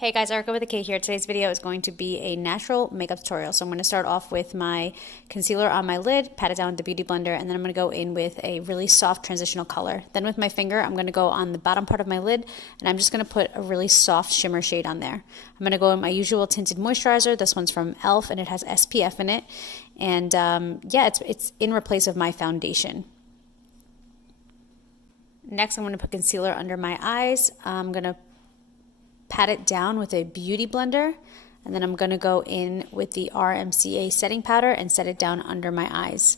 Hey guys, Erica with a K here. Today's video is going to be a natural makeup tutorial. So I'm going to start off with my concealer on my lid, pat it down with the Beauty Blender, and then I'm going to go in with a really soft transitional color. Then with my finger, I'm going to go on the bottom part of my lid, and I'm just going to put a really soft shimmer shade on there. I'm going to go in my usual tinted moisturizer. This one's from e.l.f. and it has SPF in it. And yeah, it's in replace of my foundation. Next, I'm going to put concealer under my eyes. I'm going to pat it down with a Beauty Blender, and then I'm going to go in with the RMCA setting powder and set it down under my eyes.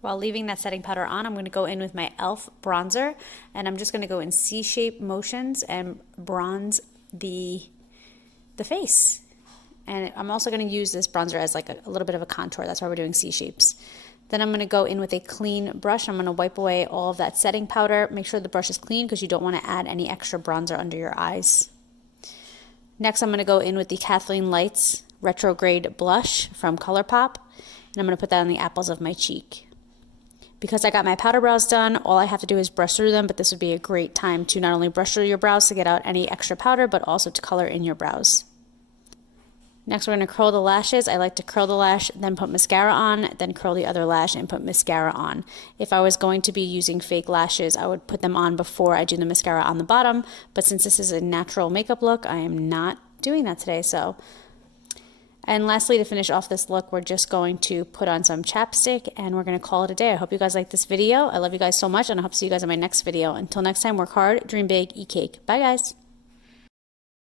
While leaving that setting powder on, I'm going to go in with my e.l.f. bronzer, and I'm just going to go in C-shape motions and bronze the face. And I'm also going to use this bronzer as like a little bit of a contour. That's why we're doing C-shapes. Then I'm going to go in with a clean brush. I'm going to wipe away all of that setting powder. Make sure the brush is clean because you don't want to add any extra bronzer under your eyes. Next, I'm going to go in with the Kathleen Lights Retrograde Blush from ColourPop. And I'm going to put that on the apples of my cheek. Because I got my powder brows done, all I have to do is brush through them, but this would be a great time to not only brush through your brows to get out any extra powder, but also to color in your brows. Next, we're going to curl the lashes. I like to curl the lash, then put mascara on, then curl the other lash and put mascara on. If I was going to be using fake lashes, I would put them on before I do the mascara on the bottom. But since this is a natural makeup look, I am not doing that today. And lastly, to finish off this look, we're just going to put on some chapstick and we're going to call it a day. I hope you guys like this video. I love you guys so much, and I hope to see you guys in my next video. Until next time, work hard, dream big, eat cake. Bye, guys.